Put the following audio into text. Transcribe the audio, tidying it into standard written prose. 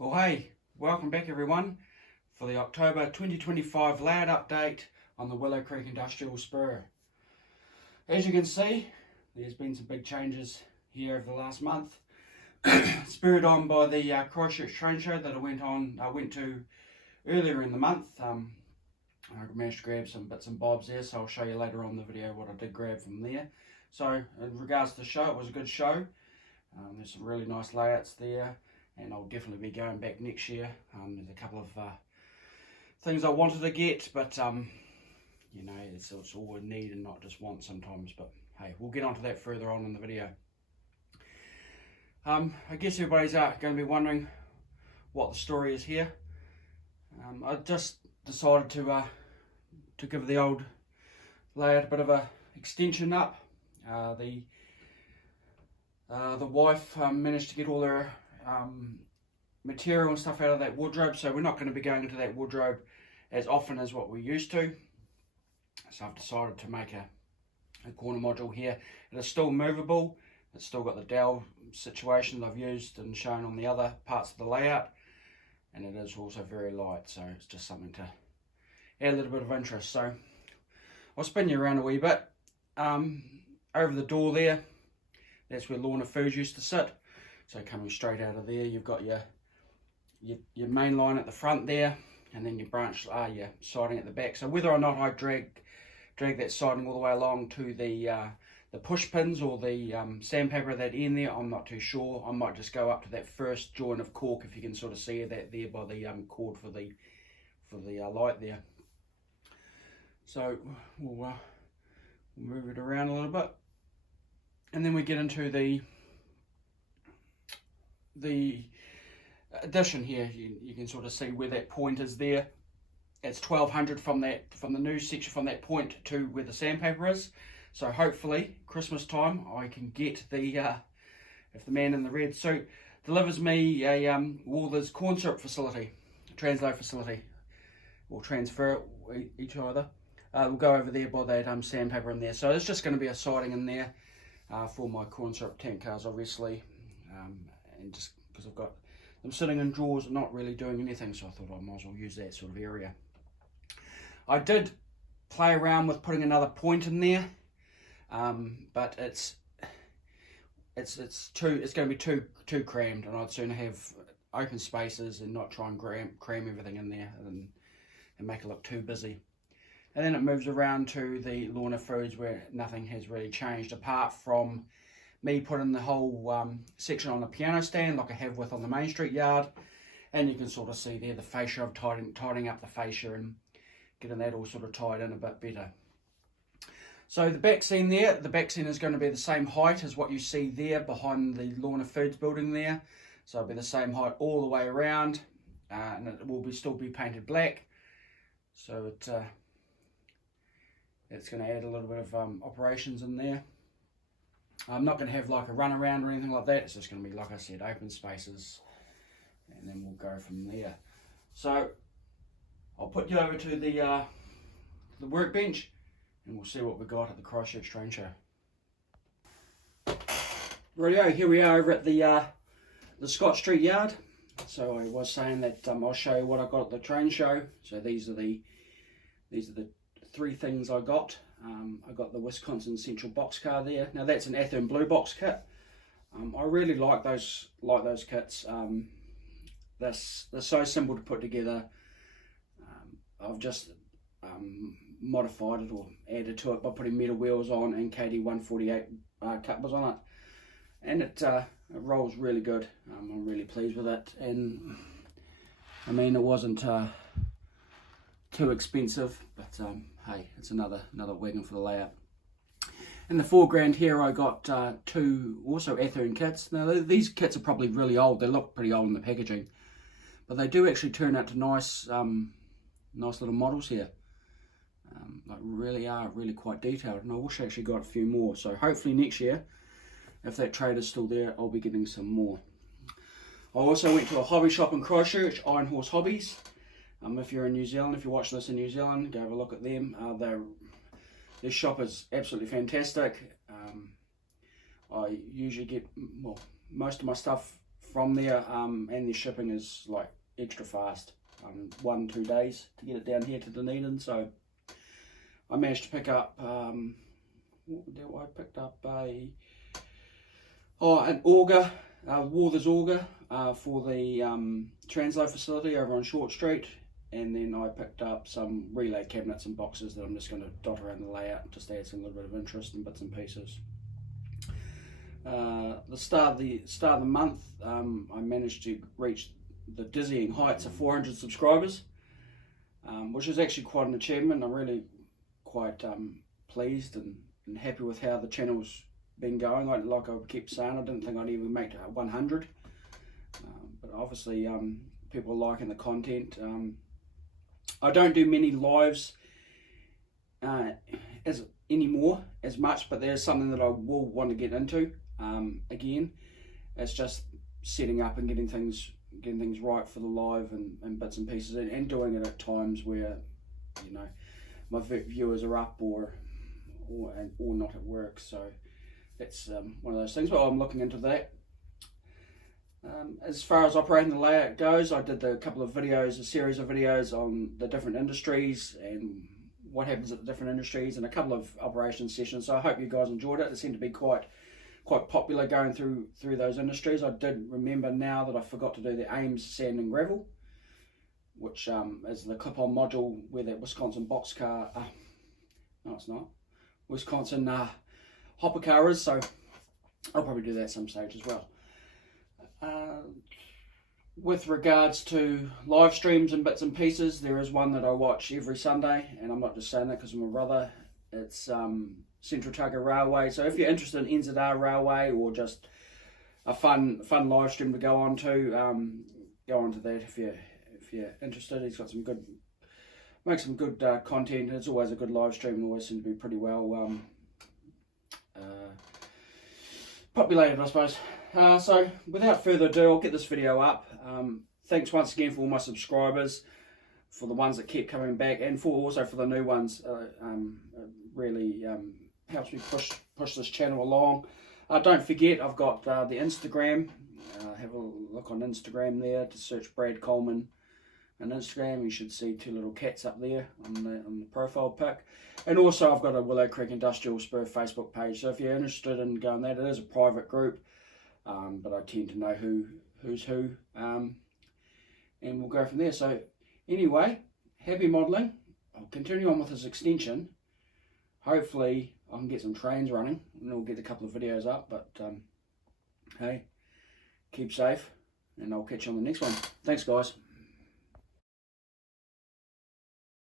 Well, hey, welcome back everyone for the October 2025 layout update on the Willow Creek Industrial Spur. As you can see, there's been some big changes here over the last month, spurred on by the Christchurch train show that I went to earlier in the month. I managed to grab some bits and bobs there, so I'll show you later on in the video what I did grab from there. So in regards to the show, it was a good show. There's some really nice layouts there, and I'll definitely be going back next year. There's a couple of things I wanted to get, but you know, it's all a need and not just want sometimes. But hey, we'll get onto that further on in the video. I guess everybody's going to be wondering what the story is here. I just decided to give the old layout a bit of a extension up. The wife managed to get all her material and stuff out of that wardrobe, so we're not going to be going into that wardrobe as often as what we used to. So I've decided to make a corner module here. It is still movable. It's still got the dowel situation that I've used and shown on the other parts of the layout, and it is also very light, so it's just something to add a little bit of interest. So I'll spin you around a wee bit. Over the door there, that's where Lorna Foods used to sit. So coming straight out of there, you've got your main line at the front there, and then your branch, your siding at the back. So whether or not I drag that siding all the way along to the push pins or the sandpaper at that end there, I'm not too sure. I might just go up to that first joint of cork, if you can sort of see that there by the cord for the light there. So we'll move it around a little bit, and then we get into the addition here. You can sort of see where that point is there. It's 1200 from the new section, from that point to where the sandpaper is. So hopefully Christmas time I can get the if the man in the red suit delivers me a Walthers corn syrup facility, transload facility, or transfer it, each either. We'll go over there by that sandpaper in there. So there's just going to be a siding in there for my corn syrup tank cars, obviously, and just because I've got them sitting in drawers and not really doing anything, so I thought I might as well use that sort of area. I did play around with putting another point in there, but it's going to be too crammed, and I'd sooner have open spaces and not try and cram everything in there and make it look too busy. And then it moves around to the Lorna Foods, where nothing has really changed apart from me putting the whole section on the piano stand like I have with on the Main Street yard. And you can sort of see there the fascia of tidying up the fascia and getting that all sort of tied in a bit better. So the back scene there, the back scene is going to be the same height as what you see there behind the Lorna Foods building there. So it'll be the same height all the way around, and it will still be painted black. So it's going to add a little bit of operations in there. I'm not going to have like a run around or anything like that. It's just going to be, like I said, open spaces, and then we'll go from there. So I'll put you over to the workbench, and we'll see what we got at the Christchurch train show. Rightio, here we are over at the Scott Street yard. So I was saying that I'll show you what I got at the train show. So these are the three things I got. I got the Wisconsin Central box car there. Now that's an Athearn Blue box kit. I really like those kits. They're so simple to put together. I've just modified it or added to it by putting metal wheels on and KD148 couplers on it, and it rolls really good. I'm really pleased with it, and I mean, it wasn't too expensive, but hey, it's another wagon for the layout. In the foreground here, I got two also Athearn kits. Now these kits are probably really old. They look pretty old in the packaging, but they do actually turn out to nice little models here. Like really quite detailed, and I wish I actually got a few more. So hopefully next year, if that trade is still there, I'll be getting some more. I also went to a hobby shop in Christchurch, Iron Horse Hobbies. If you're in New Zealand, if you're watching this in New Zealand, go have a look at them. This shop is absolutely fantastic. I usually get most of my stuff from there, and the shipping is like extra fast, 1-2 days to get it down here to Dunedin. So I managed to pick up I picked up an auger, Warther's auger, for the transload facility over on Short Street, and then I picked up some relay cabinets and boxes that I'm just going to dot around the layout just to add some little bit of interest in bits and pieces. The start of the month, I managed to reach the dizzying heights of 400 subscribers, which is actually quite an achievement. I'm really quite pleased and happy with how the channel's been going. Like I keep saying, I didn't think I'd even make 100, but obviously people are liking the content. I don't do many lives anymore as much, but there's something that I will want to get into again. It's just setting up and getting things right for the live and bits and pieces, and doing it at times where, you know, my viewers are up or not at work. So that's one of those things, but I'm looking into that. As far as operating the layout goes, I did a series of videos on the different industries and what happens at the different industries, and a couple of operation sessions. So I hope you guys enjoyed it. It seemed to be quite popular going through those industries. I did remember now that I forgot to do the Ames sand and gravel, which is the clip-on module where that Wisconsin boxcar, no it's not, Wisconsin hopper car is, so I'll probably do that at some stage as well. With regards to live streams and bits and pieces, there is one that I watch every Sunday, and I'm not just saying that because I'm a brother. It's Central Otago Railway. So if you're interested in NZR Railway or just a fun live stream to go on to, go on to that if you're interested. He's got some good, makes some good content. It's always a good live stream and always seems to be pretty well populated, I suppose. So without further ado, I'll get this video up. Thanks once again for all my subscribers, for the ones that keep coming back, and also for the new ones. It really helps me push this channel along. Don't forget, I've got the Instagram. Have a look on Instagram there to search Brad Coleman on Instagram. You should see 2 little cats up there on the profile pic. And also I've got a Willow Creek Industrial Spur Facebook page. So if you're interested in going that, it is a private group, but I tend to know who's who, and we'll go from there. So anyway, happy modelling. I'll continue on with this extension. Hopefully I can get some trains running and we'll get a couple of videos up, but hey, keep safe, and I'll catch you on the next one. Thanks guys.